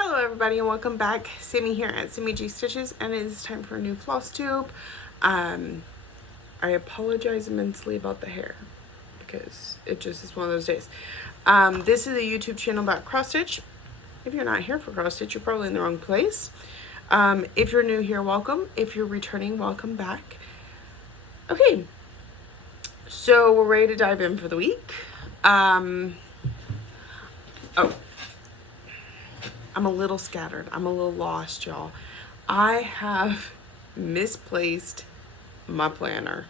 Hello everybody and welcome back. Sammy here at Sammy G Stitches, and it is time for a new floss tube. I apologize immensely about the hair because it just is one of those days. This is a YouTube channel about cross stitch. If you're not here for cross stitch, you're probably in the wrong place. If you're new here, welcome. If you're returning, welcome back. Okay, so we're ready to dive in for the week. I'm a little scattered. I'm a little lost, y'all. I have misplaced my planner.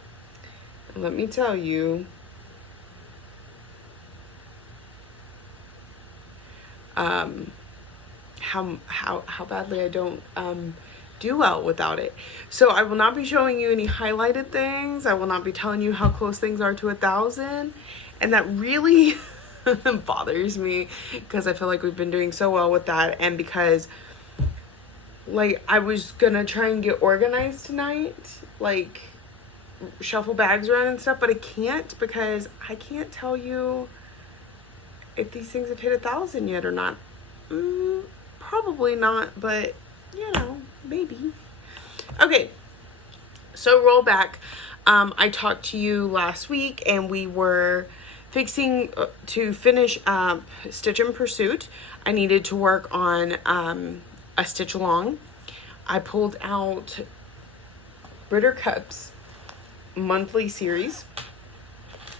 Let me tell you, how badly I don't do well without it. So I will not be showing you any highlighted things. I will not be telling you how close things are to 1,000, and that really bothers me because I feel like we've been doing so well with that, and because like I was gonna try and get organized tonight, like shuffle bags around and stuff, but I can't because I can't tell you if these things have hit 1,000 yet or not. Probably not, but you know, maybe. Okay, so roll back. I talked to you last week and we were fixing to finish up Stitch in Pursuit. I needed to work on a stitch along. I pulled out Buttercup's monthly series.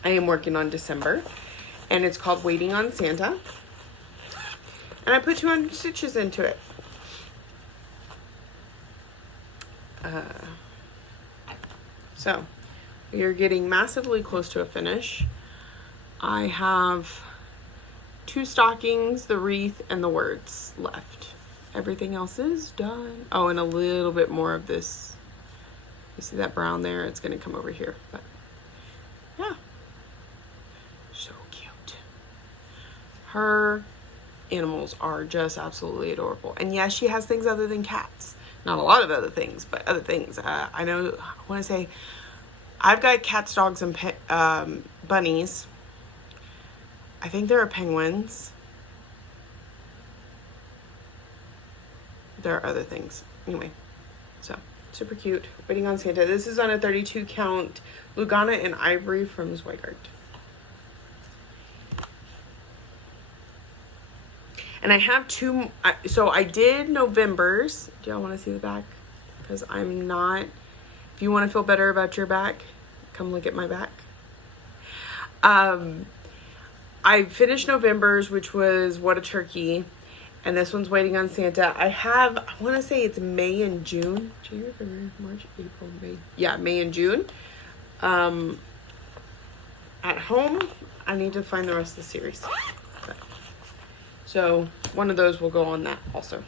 I am working on December, and it's called Waiting on Santa. And I put 200 stitches into it. So we are getting massively close to a finish. I have 2 stockings, the wreath, and the words left. Everything else is done. Oh, and a little bit more of this. You see that brown there? It's going to come over here. But yeah. So cute. Her animals are just absolutely adorable. And yes, she has things other than cats. Not a lot of other things, but other things. I want to say I've got cats, dogs, and bunnies. I think there are penguins. There are other things. Anyway, so super cute. Waiting on Santa. This is on a 32 count Lugana and Ivory from Zweigart. And I have 2, so I did November's. Do y'all want to see the back? Because I'm not, if you want to feel better about your back, come look at my back. I finished November's, which was What a Turkey, and this one's Waiting on Santa. I want to say it's May and June. January, February, March, April, May. Yeah, May and June. At home, I need to find the rest of the series. So one of those will go on that also.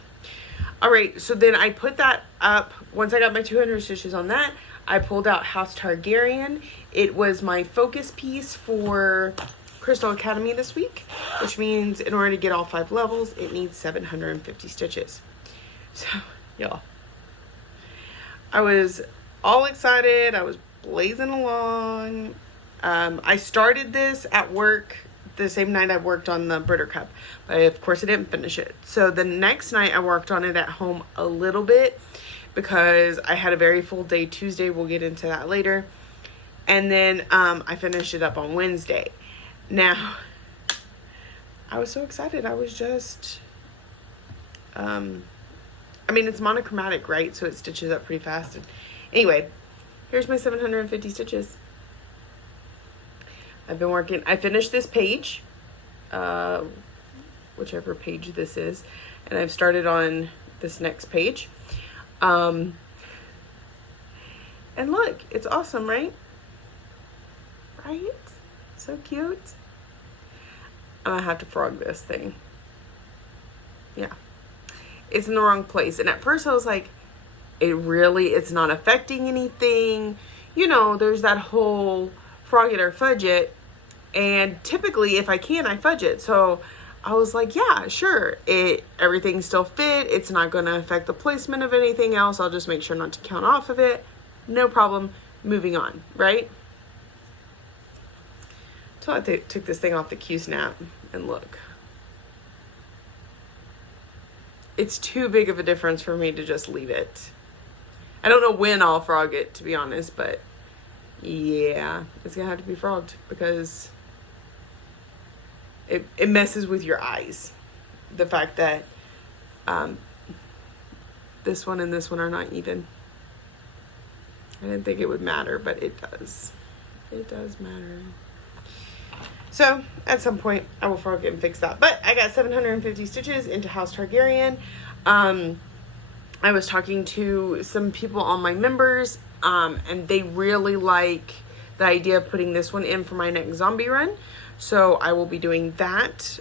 All right, so then I put that up. Once I got my 200 stitches on that, I pulled out House Targaryen. It was my focus piece for Crystal Academy this week, which means in order to get all 5 levels, it needs 750 stitches. So, y'all, I was all excited. I was blazing along. I started this at work the same night I worked on the Buttercup, but of course I didn't finish it. So the next night I worked on it at home a little bit because I had a very full day Tuesday. We'll get into that later. And then I finished it up on Wednesday. Now, I was so excited. I was just, I mean, it's monochromatic, right? So it stitches up pretty fast. And anyway, here's my 750 stitches. I've been working, I finished this page, whichever page this is, and I've started on this next page. And look, it's awesome, right? Right? So cute. I'm gonna have to frog this thing. Yeah. It's in the wrong place. And at first I was like, it's not affecting anything. You know, there's that whole frog it or fudge it. And typically if I can, I fudge it. So I was like, yeah, sure. Everything still fit. It's not going to affect the placement of anything else. I'll just make sure not to count off of it. No problem. Moving on, right? So I took this thing off the Q-snap and look. it's too big of a difference for me to just leave it. I don't know when I'll frog it, to be honest, but yeah, it's gonna have to be frogged because it messes with your eyes. The fact that this one and this one are not even. I didn't think it would matter, but it does. It does matter. So at some point I will frog it and fix that. But I got 750 stitches into House Targaryen. I was talking to some people on my members, and they really like the idea of putting this one in for my next zombie run. So I will be doing that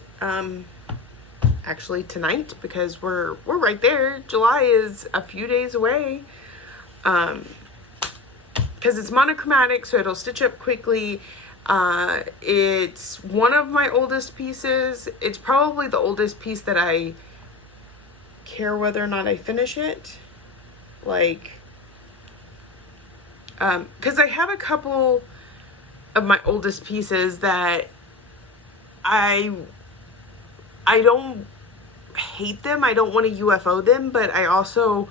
actually tonight, because we're right there. July is a few days away. Because it's monochromatic, so it'll stitch up quickly. It's one of my oldest pieces. It's probably the oldest piece that I care whether or not I finish it. Like, because I have a couple of my oldest pieces that I don't hate them. I don't want to UFO them, but I also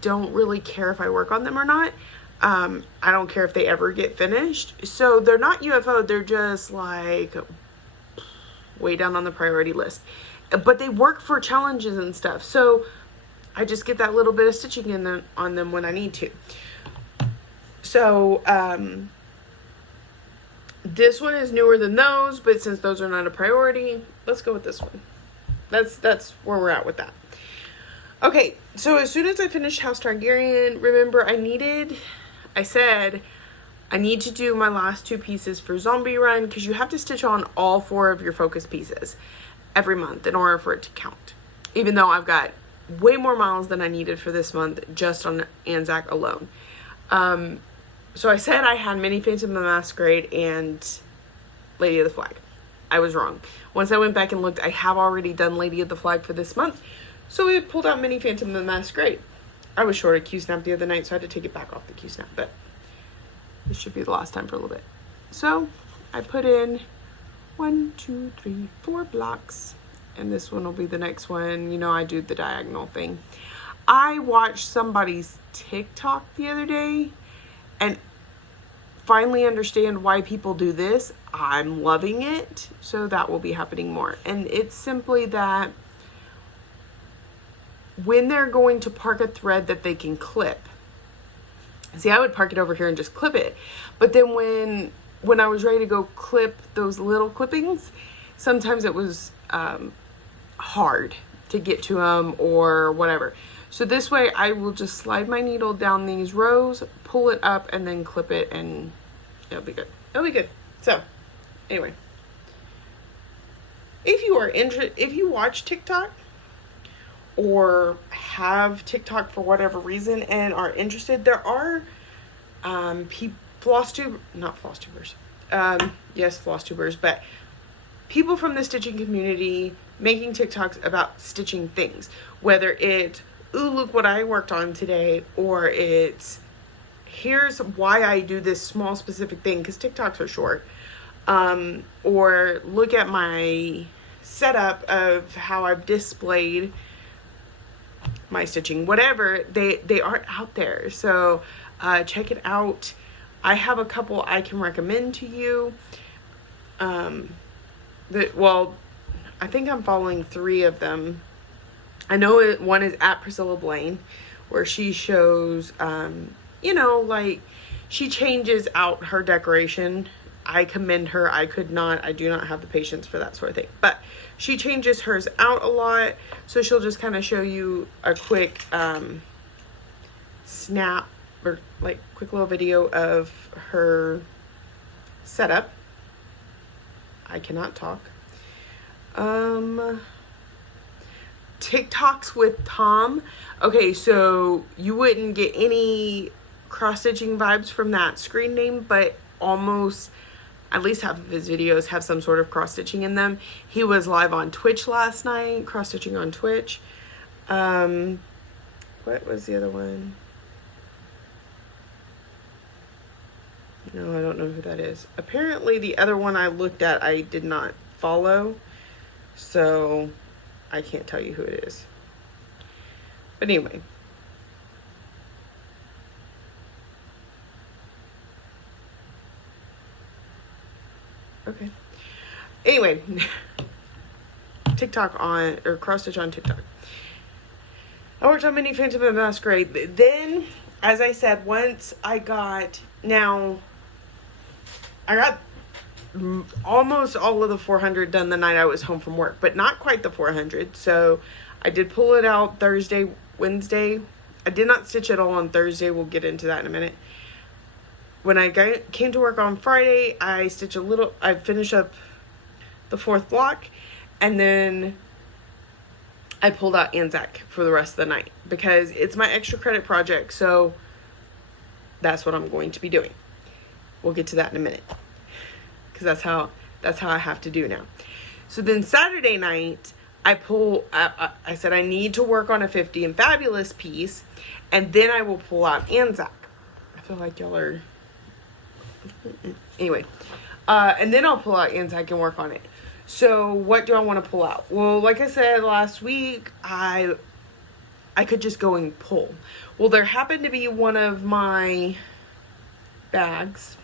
don't really care if I work on them or not. I don't care if they ever get finished. So they're not UFO, they're just like way down on the priority list. But they work for challenges and stuff. So I just get that little bit of stitching in them, on them when I need to. So this one is newer than those, but since those are not a priority, let's go with this one. That's where we're at with that. Okay, so as soon as I finished House Targaryen, remember I said I need to do my last two pieces for Zombie Run, because you have to stitch on all 4 of your focus pieces every month in order for it to count. Even though I've got way more miles than I needed for this month just on Anzac alone. So I said I had Mini Phantom of the Masquerade and Lady of the Flag. I was wrong. Once I went back and looked, I have already done Lady of the Flag for this month. So we pulled out Mini Phantom of the Masquerade. I was short a Q-snap the other night, so I had to take it back off the Q-snap, but this should be the last time for a little bit. So I put in 1, 2, 3, 4 blocks, and this one will be the next one. You know, I do the diagonal thing. I watched somebody's TikTok the other day and finally understand why people do this. I'm loving it, so that will be happening more. And it's simply that when they're going to park a thread that they can clip. See, I would park it over here and just clip it. But then when I was ready to go clip those little clippings, sometimes it was hard to get to them or whatever. So this way I will just slide my needle down these rows, pull it up, and then clip it, and it'll be good. It'll be good. So anyway, if you watch TikTok or have TikTok for whatever reason and are interested, there are floss tubers, but people from the stitching community making TikToks about stitching things, whether it's, ooh, look what I worked on today, or it's, here's why I do this small specific thing, because TikToks are short, or look at my setup of how I've displayed my stitching, whatever. They aren't out there, so check it out. I have a couple I can recommend to you. I think I'm following 3 of them. I know one is at Priscilla Blaine, where she shows like she changes out her decoration. I commend her. I do not have the patience for that sort of thing, but she changes hers out a lot. So she'll just kind of show you a quick snap, or like quick little video of her setup. I cannot talk. TikToks with Tom. Okay, so you wouldn't get any cross-stitching vibes from that screen name, but almost at least half of his videos have some sort of cross-stitching in them. He was live on Twitch last night, cross-stitching on Twitch. What was the other one? No, I don't know who that is. Apparently the other one I looked at, I did not follow, so I can't tell you who it is. But anyway. Okay. Anyway, TikTok on, or cross stitch on TikTok. I worked on Mini Phantom of the Masquerade. Then, as I said, once I got almost all of the 400 done the night I was home from work, but not quite the 400. So I did pull it out Thursday, Wednesday. I did not stitch it all on Thursday. We'll get into that in a minute. When I came to work on Friday, I finished up the 4th block, and then I pulled out Anzac for the rest of the night because it's my extra credit project. So that's what I'm going to be doing. We'll get to that in a minute because that's how I have to do now. So then Saturday night, I said I need to work on a 50 and Fabulous piece, and then I will pull out Anzac. I feel like y'all are... Anyway, and then I'll pull out Anzac and work on it. So what do I want to pull out? Well, like I said last week, I could just go and pull. Well, there happened to be one of my bags,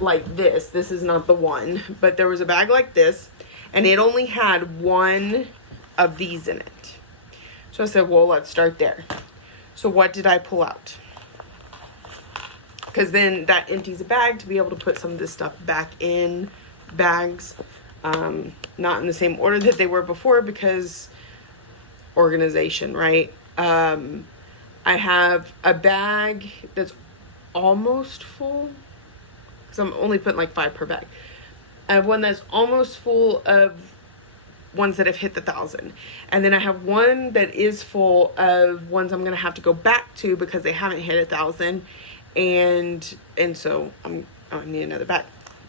like this. This is not the one, but there was a bag like this, and it only had one of these in it. So I said, well, let's start there. So what did I pull out? Because then that empties a bag to be able to put some of this stuff back in bags. Not in the same order that they were before because organization, right? I have a bag that's almost full because I'm only putting like 5 per bag. I have one that's almost full of ones that have hit the 1,000. And then I have one that is full of ones I'm going to have to go back to because they haven't hit 1,000. And so I need another bag.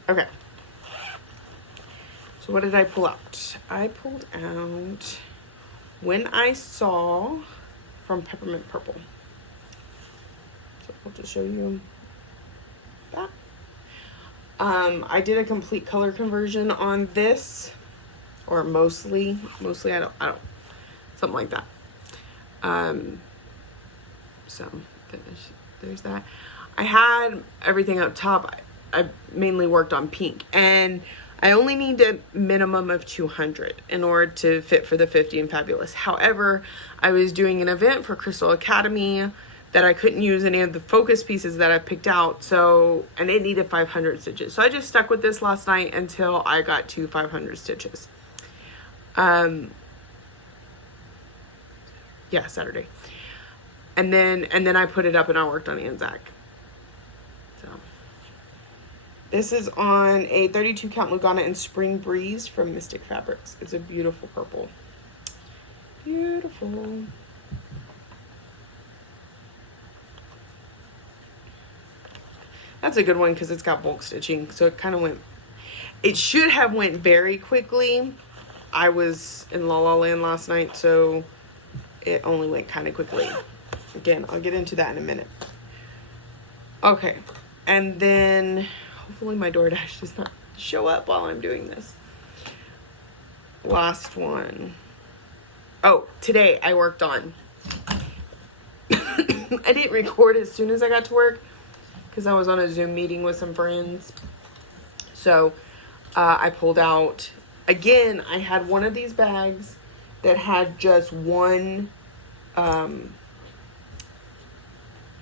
Okay. So what did I pull out? I pulled out When I Saw from Peppermint Purple. So I'll just show you that. I did a complete color conversion on this, or mostly I don't, something like that. So there's that. I had everything up top. I mainly worked on pink, and I only need a minimum of 200 in order to fit for the 50 and Fabulous. However, I was doing an event for Crystal Academy that I couldn't use any of the focus pieces that I picked out, and it needed 500 stitches. So I just stuck with this last night until I got to 500 stitches. Saturday. And then I put it up and I worked on Anzac. So this is on a 32 count Lugana in Spring Breeze from Mystic Fabrics. It's a beautiful purple. Beautiful. That's a good one because it's got bulk stitching. So it should have went very quickly. I was in La La Land last night, so it only went kind of quickly. Again, I'll get into that in a minute. Okay, and then hopefully my DoorDash does not show up while I'm doing this. Last one. Oh, today I worked on. I didn't record as soon as I got to work because I was on a Zoom meeting with some friends. So I pulled out, again, I had one of these bags that had just one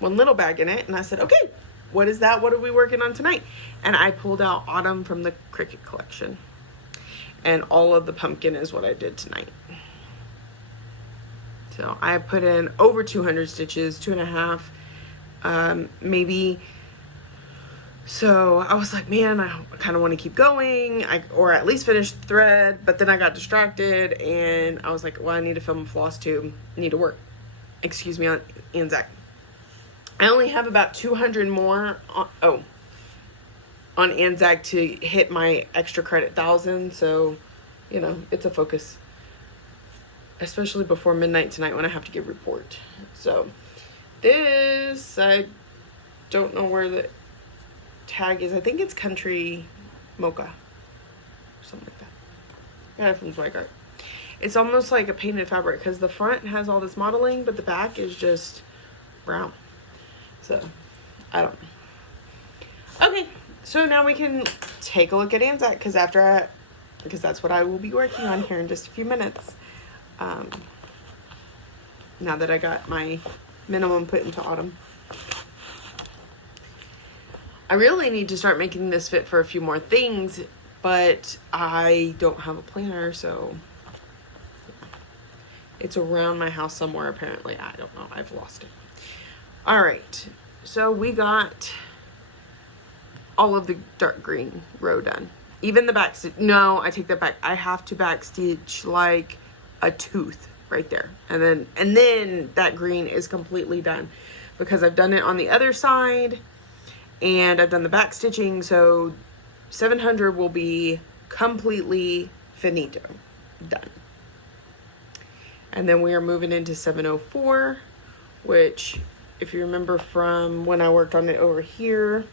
little bag in it, and I said, okay, what is that? What are we working on tonight? And I pulled out Autumn from the Cricut collection, and all of the pumpkin is what I did tonight. So I put in over 200 stitches, 2.5, maybe. So I was like, man, I kind of want to keep going, or at least finish the thread, but then I got distracted, and I was like, well, I need to film a floss too. I need to work. Excuse me, on Anzac. I only have about 200 more on Anzac to hit my extra credit 1,000. So, it's a focus, especially before midnight tonight when I have to give report. So this, I don't know where the tag is. I think it's Country Mocha, something like that. Got it from Zweigart. It's almost like a painted fabric because the front has all this modeling, but the back is just brown. So, I don't know. Okay, so now we can take a look at Anzac because that's what I will be working on here in just a few minutes. Now that I got my minimum put into autumn. I really need to start making this fit for a few more things, but I don't have a planner, so yeah. It's around my house somewhere apparently. I don't know. I've lost it. All right. So we got all of the dark green row done. Even the back stitch. No, I take that back. I have to back stitch like a tooth right there. And then that green is completely done because I've done it on the other side and I've done the back stitching. So 700 will be completely finito, done. And then we are moving into 704, which if you remember from when I worked on it over here,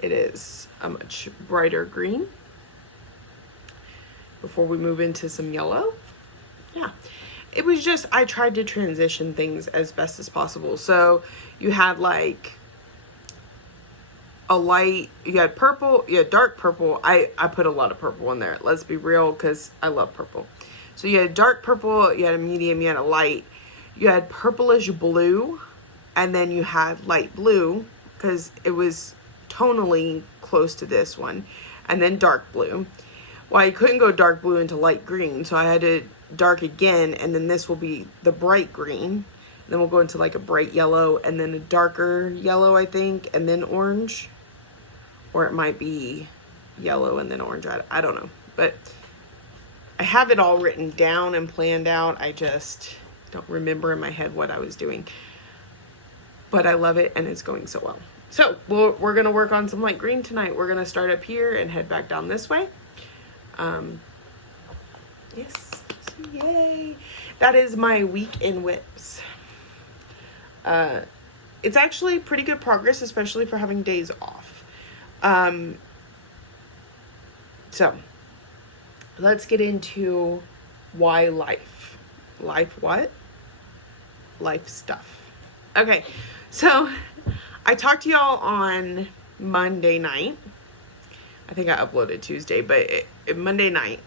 it is a much brighter green before we move into some yellow. Yeah, it was just, I tried to transition things as best as possible. So you had like a light, you had purple, you had dark purple. I put a lot of purple in there. Let's be real, because I love purple. So you had dark purple, you had a medium, you had a light. You had purplish blue, and then you had light blue, because it was tonally close to this one. And then dark blue. Well, I couldn't go dark blue into light green, so I had to dark again, and then this will be the bright green. And then we'll go into like a bright yellow, and then a darker yellow, I think, and then orange. Or it might be yellow and then orange. I don't know. But I have it all written down and planned out. I just don't remember in my head what I was doing. But I love it, and it's going so well. So we're going to work on some light green tonight. We're going to start up here and head back down this way. Yes. So yay. That is my week in whips. It's actually pretty good progress, especially for having days off. So let's get into why life. Life what? Life stuff. Okay. So I talked to y'all on Monday night. I think I uploaded Tuesday, but Monday night.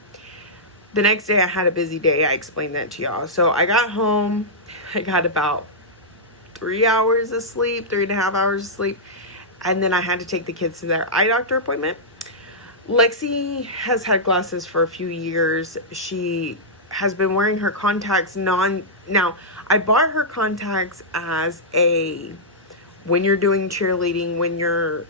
The next day I had a busy day. I explained that to y'all. So I got home. I got about 3 hours of sleep, 3.5 hours of sleep. And then I had to take the kids to their eye doctor appointment. Lexi has had glasses for a few years. She has been wearing her contacts now, I bought her contacts as when you're doing cheerleading, when you're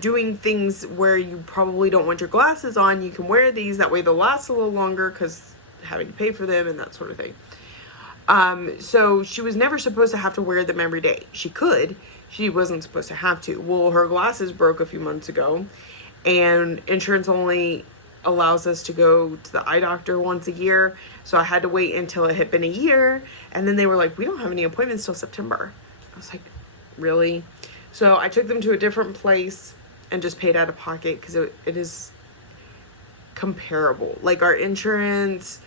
doing things where you probably don't want your glasses on, you can wear these. That way they'll last a little longer because having to pay for them and that sort of thing. So she was never supposed to have to wear them every day. She could. She wasn't supposed to have to. Well, her glasses broke a few months ago, and insurance only allows us to go to the eye doctor once a year. So I had to wait until it had been a year, and then they were like, we don't have any appointments till September. I was like, really? So I took them to a different place and just paid out of pocket because it is comparable. Like our insurance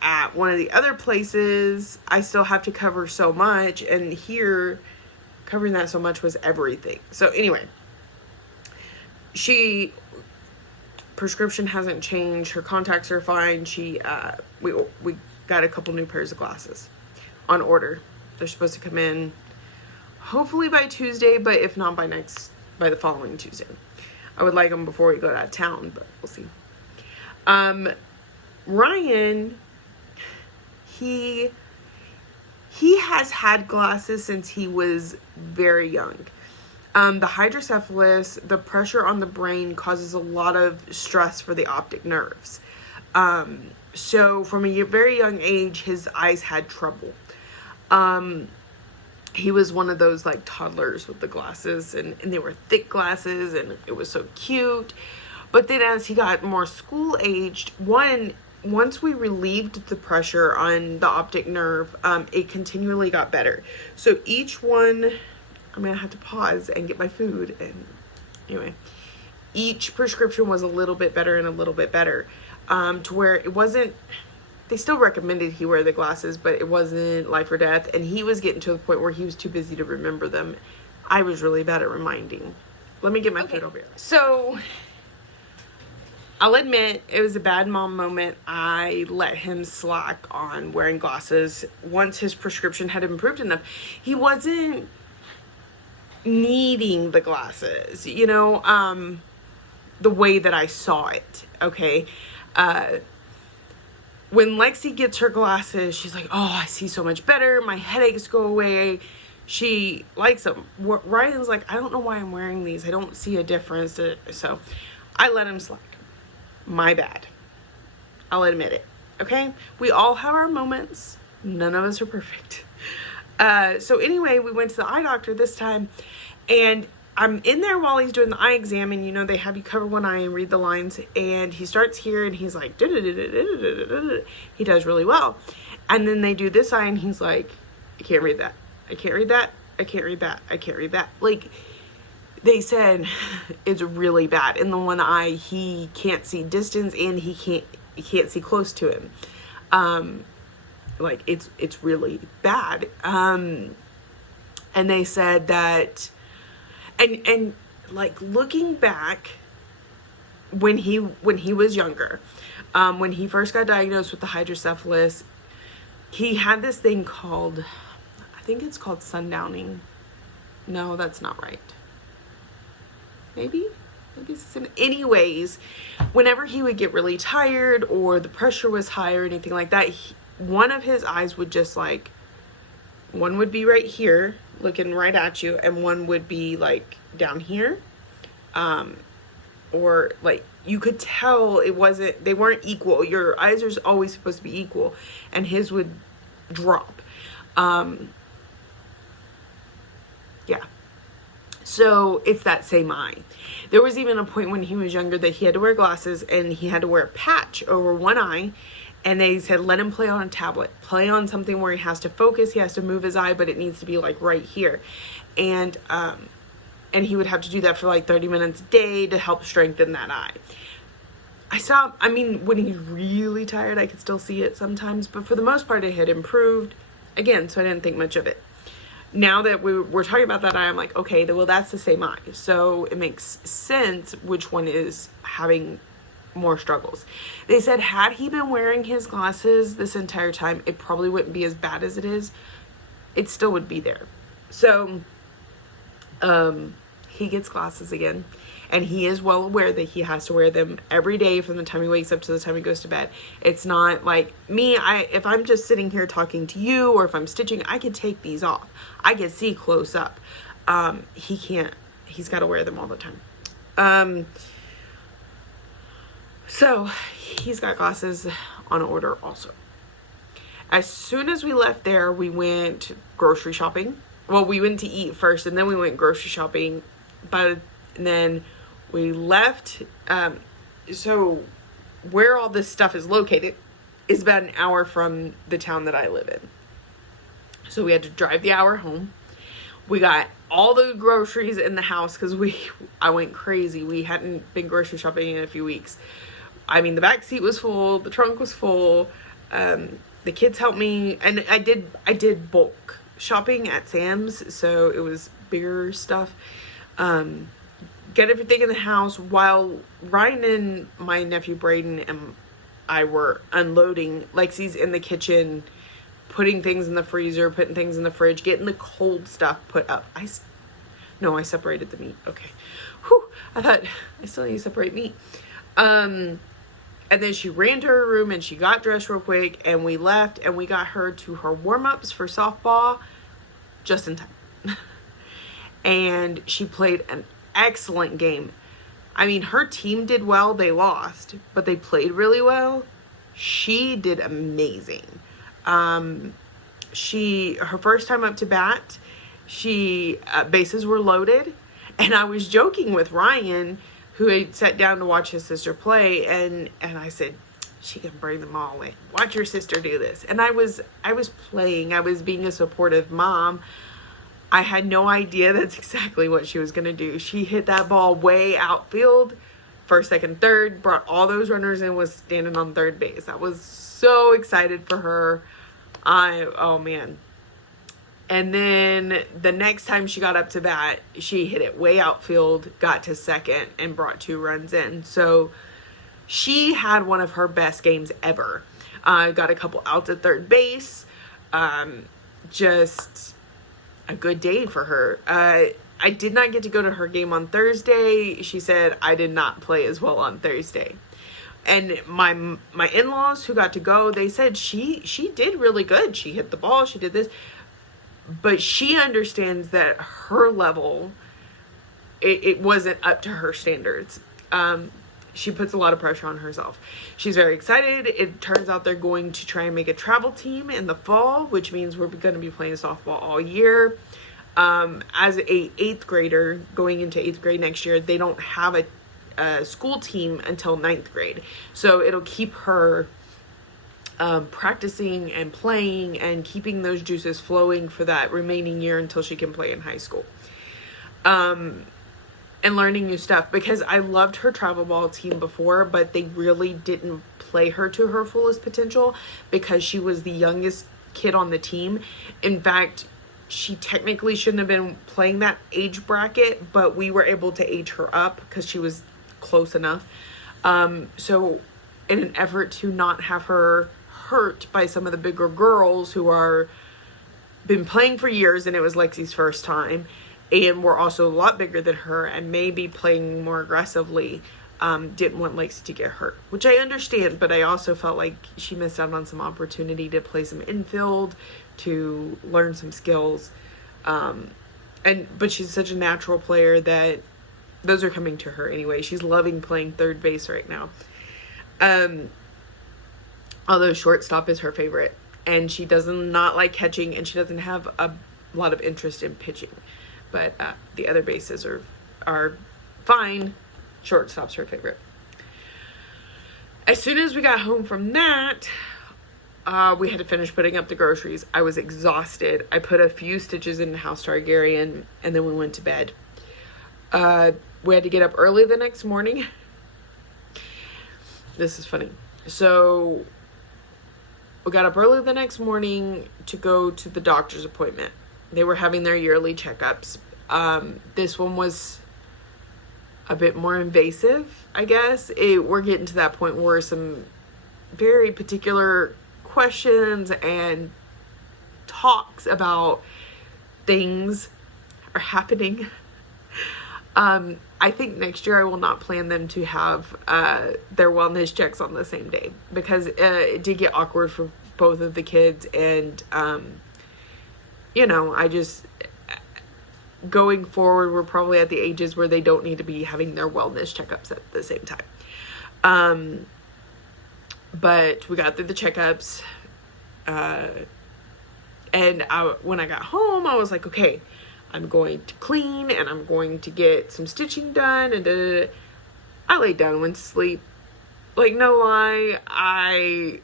at one of the other places, I still have to cover so much, and here covering that so much was everything. So anyway, prescription hasn't changed. Her contacts are fine. We got a couple new pairs of glasses on order. They're supposed to come in hopefully by Tuesday, but if not by the following Tuesday. I would like them before we go out of town, but we'll see. Ryan, he has had glasses since he was very young. The hydrocephalus, the pressure on the brain causes a lot of stress for the optic nerves. So from a very young age, his eyes had trouble. He was one of those like toddlers with the glasses, and they were thick glasses, and it was so cute. But then as he got more school aged, once we relieved the pressure on the optic nerve, it continually got better. So each one, I'm gonna have to pause and get my food, and anyway, each prescription was a little bit better and a little bit better. to where it wasn't, they still recommended he wear the glasses, but it wasn't life or death. And he was getting to the point where he was too busy to remember them. I was really bad at reminding. Let me get my food over here. So I'll admit it was a bad mom moment. I let him slack on wearing glasses once his prescription had improved enough. He wasn't needing the glasses, you know, the way that I saw it. Okay. When Lexi gets her glasses, she's like, oh, I see so much better. My headaches go away. She likes them. Ryan's like, I don't know why I'm wearing these. I don't see a difference. So I let him slack. My bad. I'll admit it. Okay? We all have our moments. None of us are perfect. So anyway, we went to the eye doctor this time, and I'm in there while he's doing the eye exam, and you know, they have you cover one eye and read the lines, and he starts here and he's like, he does really well. And then they do this eye and he's like, I can't read that. I can't read that. I can't read that. I can't read that. Like, they said it's really bad. In the one eye, he can't see distance and he can't see close to him. Like, it's really bad. And they said that, and like, looking back when he was younger, when he first got diagnosed with the hydrocephalus, he had this thing called, I think it's called sundowning. No, that's not right. Maybe it's anyways, whenever he would get really tired or the pressure was high or anything like that, one of his eyes would just like, one would be right here looking right at you, and one would be like down here, or like you could tell they weren't equal. Your eyes are always supposed to be equal, and his would drop. Yeah. So it's that same eye. There was even a point when he was younger that he had to wear glasses and he had to wear a patch over one eye. And they said, let him play on a tablet, play on something where he has to focus. He has to move his eye, but it needs to be like right here. And he would have to do that for like 30 minutes a day to help strengthen that eye. I mean, when he's really tired, I could still see it sometimes, but for the most part, it had improved again. So I didn't think much of it. Now that we're talking about that eye, I'm like, okay, well, that's the same eye. So it makes sense which one is having more struggles. They said had he been wearing his glasses this entire time, it probably wouldn't be as bad as it is. It still would be there. So he gets glasses again, and he is well aware that he has to wear them every day from the time he wakes up to the time he goes to bed. It's not like me. If I'm just sitting here talking to you, or if I'm stitching, I could take these off. I can see close up. He can't. He's got to wear them all the time. So he's got glasses on order also. As soon as we left there, we went grocery shopping. Well, we went to eat first, and then we went grocery shopping. And then we left. So where all this stuff is located is about an hour from the town that I live in. So we had to drive the hour home. We got all the groceries in the house because I went crazy. We hadn't been grocery shopping in a few weeks. I mean, the back seat was full, the trunk was full. The kids helped me, and I did bulk shopping at Sam's, so it was bigger stuff. Get everything in the house while Ryan and my nephew Braden and I were unloading. Lexi's in the kitchen, putting things in the freezer, putting things in the fridge, getting the cold stuff put up. I separated the meat. Okay. Whew. I thought I still need to separate meat. And then she ran to her room and she got dressed real quick, and we left, and we got her to her warm-ups for softball just in time. And she played an excellent game. I mean, her team did well. They lost, but they played really well. She did amazing. Her first time up to bat, bases were loaded, and I was joking with Ryan, who had sat down to watch his sister play, and I said, she can bring them all in. Watch your sister do this. And I was playing. I was being a supportive mom. I had no idea that's exactly what she was going to do. She hit that ball way outfield first, second, third, brought all those runners in, was standing on third base. I was so excited for her. Oh man. And then the next time she got up to bat, she hit it way outfield, got to second, and brought 2 runs in. So she had one of her best games ever. Got a couple outs at third base. Just a good day for her. I did not get to go to her game on Thursday. She said I did not play as well on Thursday. And my in-laws who got to go, they said she did really good. She hit the ball, she did this. But she understands that her level, it wasn't up to her standards. She puts a lot of pressure on herself. She's very excited. It turns out they're going to try and make a travel team in the fall, which means we're going to be playing softball all year. As a 8th grader going into 8th grade next year, they don't have a school team until 9th grade. So it'll keep her practicing and playing and keeping those juices flowing for that remaining year until she can play in high school. And learning new stuff, because I loved her travel ball team before, but they really didn't play her to her fullest potential because she was the youngest kid on the team. In fact, she technically shouldn't have been playing that age bracket, but we were able to age her up because she was close enough. So in an effort to not have her hurt by some of the bigger girls who are been playing for years, and it was Lexi's first time, and were also a lot bigger than her and maybe playing more aggressively, didn't want Lexi to get hurt, which I understand, but I also felt like she missed out on some opportunity to play some infield, to learn some skills. But she's such a natural player that those are coming to her anyway. She's loving playing third base right now. Although shortstop is her favorite, and she does not like catching, and she doesn't have a lot of interest in pitching. But the other bases are fine. Shortstop's her favorite. As soon as we got home from that, we had to finish putting up the groceries. I was exhausted. I put a few stitches in House Targaryen, and then we went to bed. We had to get up early the next morning. This is funny. So we got up early the next morning to go to the doctor's appointment. They were having their yearly checkups. This one was a bit more invasive, I guess. We're getting to that point where some very particular questions and talks about things are happening. I think next year I will not plan them to have their wellness checks on the same day, because it did get awkward for both of the kids, and I just, going forward, we're probably at the ages where they don't need to be having their wellness checkups at the same time. But we got through the checkups, and when I got home, I was like, okay, I'm going to clean, and I'm going to get some stitching done, and I laid down and went to sleep. Like, no lie, I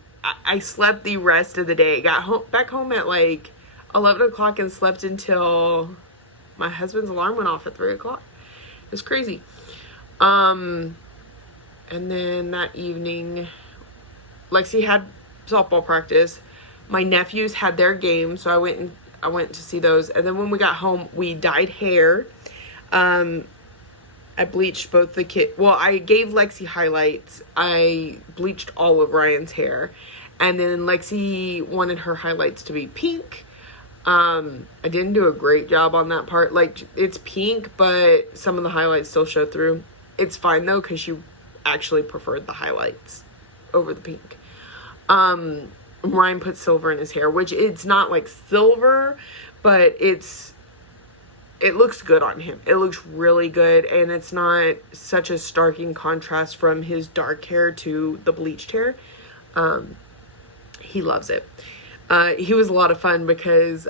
slept the rest of the day. Got back home at like 11 o'clock and slept until my husband's alarm went off at 3 o'clock. It was crazy. And then that evening, Lexi had softball practice. My nephews had their game, so I went to see those. And then when we got home, we dyed hair. I bleached both the kids. Well, I gave Lexi highlights. I bleached all of Ryan's hair. And then Lexi wanted her highlights to be pink. I didn't do a great job on that part. Like, it's pink, but some of the highlights still show through. It's fine, though, because she actually preferred the highlights over the pink. Ryan put silver in his hair, which it's not like silver, but it looks good on him. It looks really good, and it's not such a starking contrast from his dark hair to the bleached hair. He loves it. He was a lot of fun because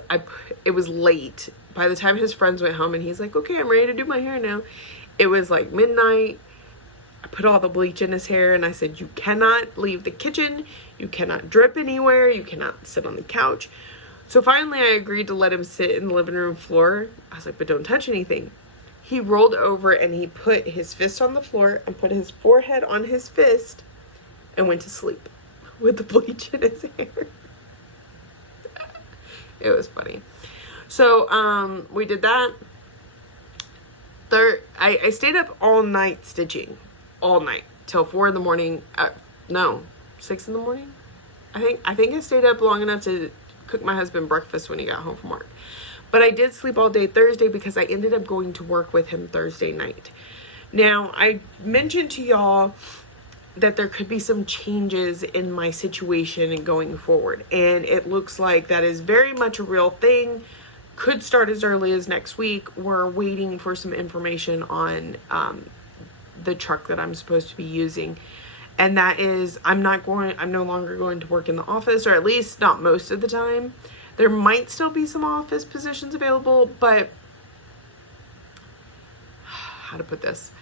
it was late. By the time his friends went home and he's like, okay, I'm ready to do my hair now, it was like midnight. I put all the bleach in his hair, and I said, you cannot leave the kitchen. You cannot drip anywhere. You cannot sit on the couch. So finally I agreed to let him sit in the living room floor. I was like, but don't touch anything. he rolled over and he put his fist on the floor and put his forehead on his fist and went to sleep with the bleach in his hair. It was funny. So, we did that. I stayed up all night stitching. All night. Till 4 in the morning. No, 6 in the morning? I think I stayed up long enough to cook my husband breakfast when he got home from work. But I did sleep all day Thursday because I ended up going to work with him Thursday night. Now, I mentioned to y'all that there could be some changes in my situation and going forward. And it looks like that is very much a real thing. Could start as early as next week. We're waiting for some information on the truck that I'm supposed to be using. And that is, I'm no longer going to work in the office, or at least not most of the time. There might still be some office positions available, but how to put this?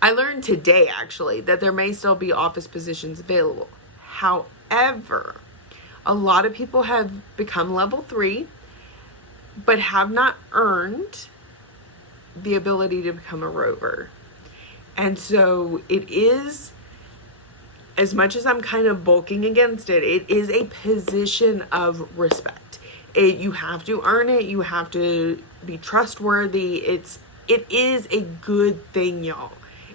I learned today, actually, that there may still be office positions available. However, a lot of people have become level 3, but have not earned the ability to become a rover. And so it is, as much as I'm kind of bulking against it, it is a position of respect. You have to earn it. You have to be trustworthy. It is a good thing, y'all.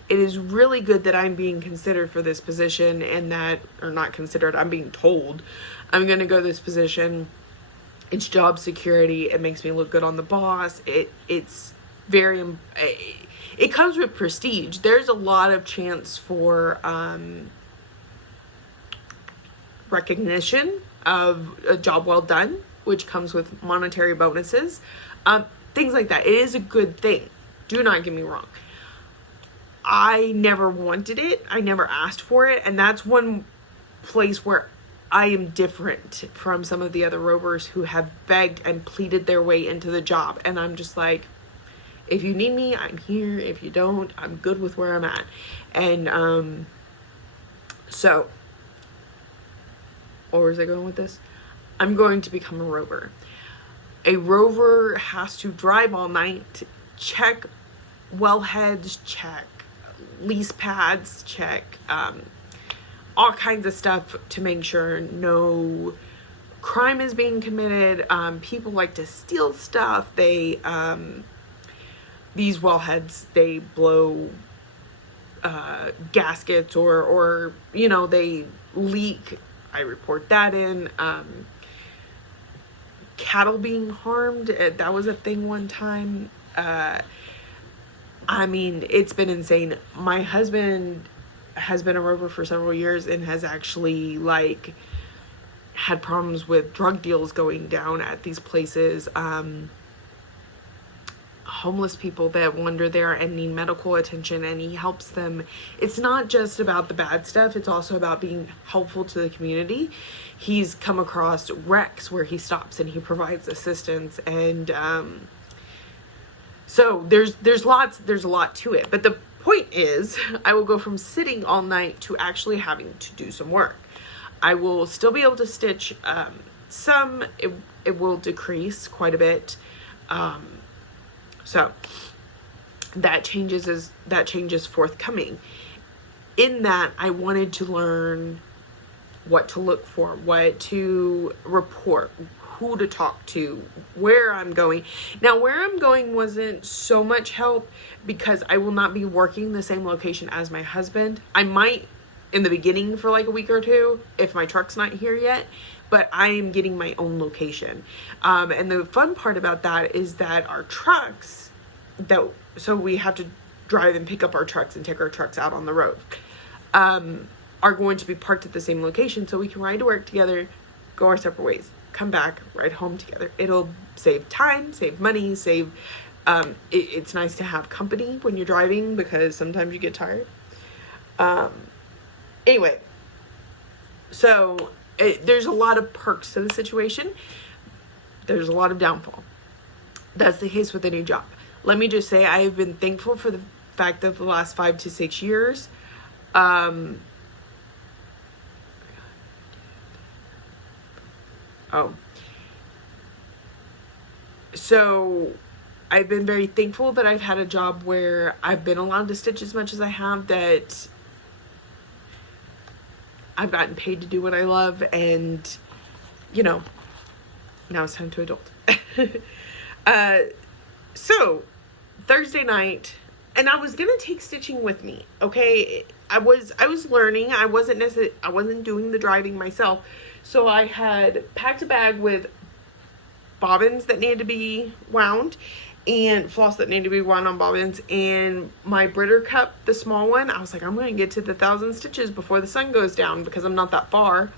It is really good that I'm being considered for this position, and that, or not considered, I'm being told I'm going to go this position. It's job security. It makes me look good on the boss. It's very, it comes with prestige. There's a lot of chance for recognition of a job well done, which comes with monetary bonuses, things like that. It is a good thing. Do not get me wrong. I never wanted it. I never asked for it. And that's one place where I am different from some of the other rovers who have begged and pleaded their way into the job. And I'm just like, if you need me, I'm here. If you don't, I'm good with where I'm at. And so, where was I going with this? I'm going to become a rover. A rover has to drive all night, check wellheads, check lease pads, check all kinds of stuff to make sure no crime is being committed. People like to steal stuff. These wellheads, they blow gaskets or they leak. I report that in. Cattle being harmed, that was a thing one time. I mean, it's been insane. My husband has been a rover for several years and has actually had problems with drug deals going down at these places. Homeless people that wander there and need medical attention, and he helps them. It's not just about the bad stuff, it's also about being helpful to the community. He's come across wrecks where he stops and he provides assistance, and so there's a lot to it. But the point is, I will go from sitting all night to actually having to do some work. I will still be able to stitch some. It will decrease quite a bit. So that changes forthcoming. In that, I wanted to learn what to look for, what to report, who to talk to, where I'm going. Now, where I'm going wasn't so much help because I will not be working the same location as my husband. I might in the beginning for like a week or two if my truck's not here yet, but I am getting my own location. And the fun part about that is that our trucks, so we have to drive and pick up our trucks and take our trucks out on the road, are going to be parked at the same location, so we can ride to work together, go our separate ways, come back, ride home together. It'll save time, save money, it's nice to have company when you're driving because sometimes you get tired. Anyway, so there's a lot of perks to the situation. There's a lot of downfall. That's the case with any job. Let me just say I have been thankful for the fact that the last 5 to 6 years, so I've been very thankful that I've had a job where I've been allowed to stitch as much as I have, that I've gotten paid to do what I love, and, you know, now it's time to adult. So, Thursday night, and I was gonna take stitching with me, okay? I was learning. I wasn't doing the driving myself. So I had packed a bag with bobbins that needed to be wound and floss that needed to be wound on bobbins, and my Britter cup, the small one. I was like, I'm going to get to the 1,000 stitches before the sun goes down because I'm not that far,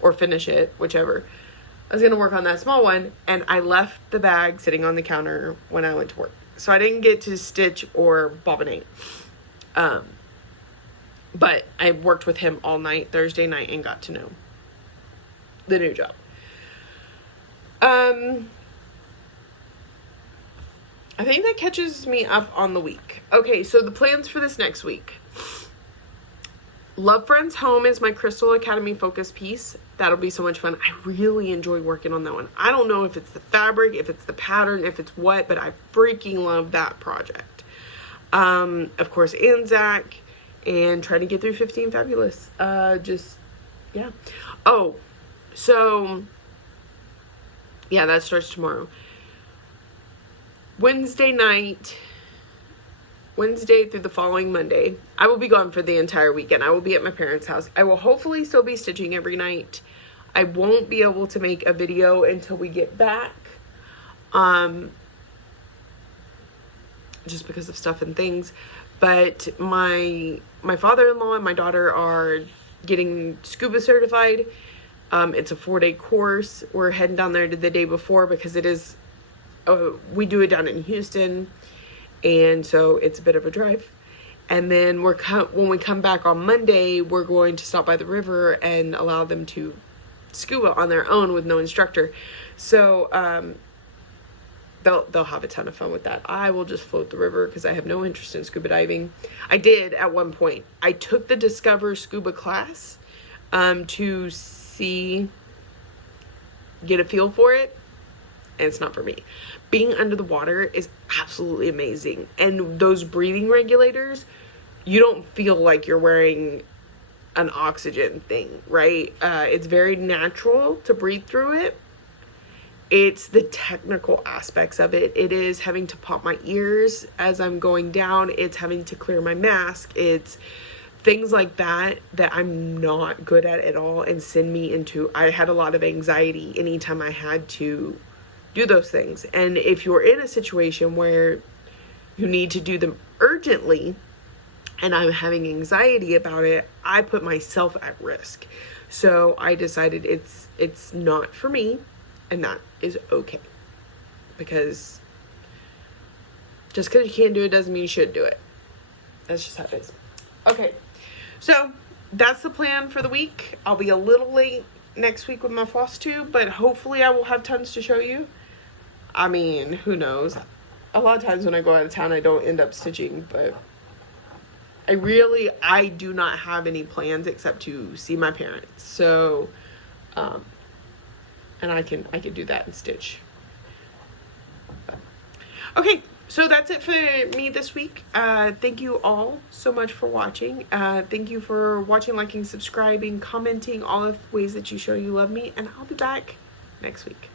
or finish it, whichever. I was going to work on that small one, and I left the bag sitting on the counter when I went to work. So I didn't get to stitch or bobbinate. But I worked with him all night Thursday night and got to know the new job. I think that catches me up on the week. Okay, so the plans for this next week. Love Friends Home is my Crystal Academy focus piece. That'll be so much fun. I really enjoy working on that one. I don't know if it's the fabric, if it's the pattern, if it's what, but I freaking love that project. Of course, Anzac, and trying to get through 15 Fabulous. Yeah. Oh, so, yeah, that starts tomorrow. Wednesday through the following Monday, I will be gone for the entire weekend. I will be at my parents' house. I will hopefully still be stitching every night. I won't be able to make a video until we get back. Just because of stuff and things. But my father-in-law and my daughter are getting scuba certified. It's a 4-day course. We're heading down there the day before because it is, we do it down in Houston. And so it's a bit of a drive. And then when we come back on Monday, we're going to stop by the river and allow them to scuba on their own with no instructor. So they'll have a ton of fun with that. I will just float the river because I have no interest in scuba diving. I did at one point. I took the Discover Scuba class to get a feel for it. And it's not for me. Being under the water is absolutely amazing. And those breathing regulators, you don't feel like you're wearing an oxygen thing, right? It's very natural to breathe through it. It's the technical aspects of it. It is having to pop my ears as I'm going down. It's having to clear my mask. It's things like that I'm not good at all, and send me into, I had a lot of anxiety anytime I had to do those things. And if you're in a situation where you need to do them urgently and I'm having anxiety about it, I put myself at risk. So I decided it's not for me, and that is okay. Because just because you can't do it doesn't mean you should do it. That's just how it is. Okay, so that's the plan for the week. I'll be a little late next week with my floss tube, but hopefully I will have tons to show you. I mean, who knows? A lot of times when I go out of town, I don't end up stitching, but I do not have any plans except to see my parents. So, and I can do that and stitch. But, okay, so that's it for me this week. Thank you all so much for watching. Thank you for watching, liking, subscribing, commenting, all of the ways that you show you love me, and I'll be back next week.